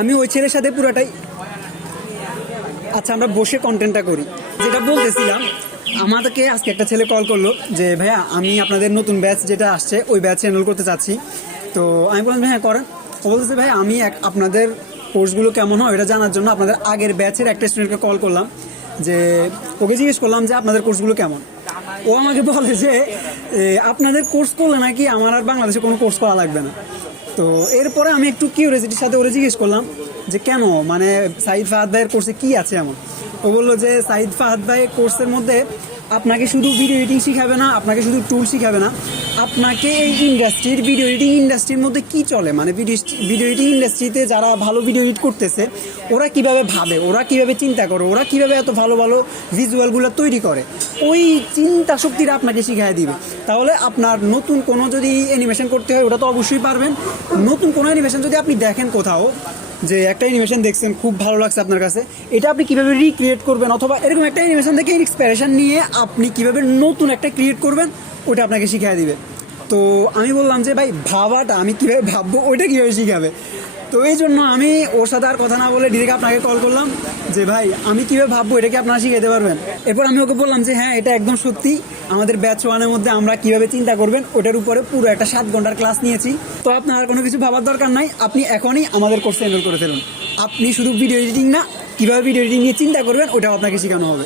আমি ওই ছেলের সাথে পুরাটাই, আচ্ছা আমরা বসে কন্টেন্টটা করি। যেটা বলতেছিলাম, আমাদেরকে আজকে একটা ছেলে কল করলো যে ভাইয়া আমি আপনাদের নতুন ব্যাচ যেটা আসছে ওই ব্যাচে এনরোল করতে চাচ্ছি। তো আমি বললাম হ্যাঁ করেন। ও বলতেছে ভাই আমি আপনাদের কোর্সগুলো কেমন হয় এটা জানার জন্য আপনাদের আগের ব্যাচের একটা স্টুডেন্টকে কল করলাম, যে ওকে জিজ্ঞেস করলাম যে আপনাদের কোর্সগুলো কেমন। ও আমাকে বলে যে আপনাদের কোর্স করলে নাকি আমার আর বাংলাদেশে কোনো কোর্স করা লাগবে না। তো এরপরে আমি একটু কিউরিওসিটির সাথে ওরা জিজ্ঞেস করলাম যে কেন, মানে সাইদ ফাহাদ ভাইয়ের কোর্সে কী আছে এমন। ও বললো যে সাইদ ফাহাদ ভাইয়ের কোর্সের মধ্যে আপনাকে শুধু ভিডিও এডিটিং শিখাবে না, আপনাকে শুধু টুল শিখাবে না, আপনাকে এই ইন্ডাস্ট্রির ভিডিও এডিটিং ইন্ডাস্ট্রির মধ্যে কী চলে, মানে ভিডিও এডিটিং ইন্ডাস্ট্রিতে যারা ভালো ভিডিও এডিট করতেছে ওরা কিভাবে ভাবে, ওরা কিভাবে চিন্তা করে, ওরা কিভাবে এত ভালো ভালো ভিজুয়ালগুলো তৈরি করে, ওই চিন্তা শক্তিটা আপনাকে শিখিয়ে দিবে। তাহলে আপনার নতুন কোনো যদি অ্যানিমেশন করতে হয় ওটা তো অবশ্যই পারবেন। নতুন কোনো অ্যানিমেশন যদি আপনি দেখেন কোথাও, যে একটা অ্যানিমেশন দেখছেন খুব ভালো লাগছে আপনার কাছে, এটা আপনি কীভাবে রিক্রিয়েট করবেন, অথবা এরকম একটা অ্যানিমেশন থেকে ইন্সপিরেশন নিয়ে আপনি কীভাবে নতুন একটা ক্রিয়েট করবেন ওটা আপনাকে শিখিয়ে দিবে। তো আমি বললাম যে ভাই ভাবাটা আমি কীভাবে ভাববো ওইটা কীভাবে শিখাবে। তো এই জন্য আমি ওর সাথে আর কথা না বলে ডিরেক্ট আপনাকে কল করলাম যে ভাই আমি কীভাবে ভাববো এটা কি আপনারা শিখাতে পারবেন। এরপর আমি ওকে বললাম যে হ্যাঁ এটা একদম সত্যি, আমাদের ব্যাচ ওয়ানের মধ্যে আমরা কীভাবে চিন্তা করবেন ওটার উপরে পুরো একটা 7 ঘন্টার ক্লাস নিয়েছি। তো আপনার আর কোনো কিছু ভাবার দরকার নাই, আপনি এখনই আমাদের কোর্সে এনরোল করে ফেলুন। আপনি শুধু ভিডিও এডিটিং না, কীভাবে ভিডিও এডিটিং নিয়ে চিন্তা করবেন ওটাও আপনাকে শেখানো হবে।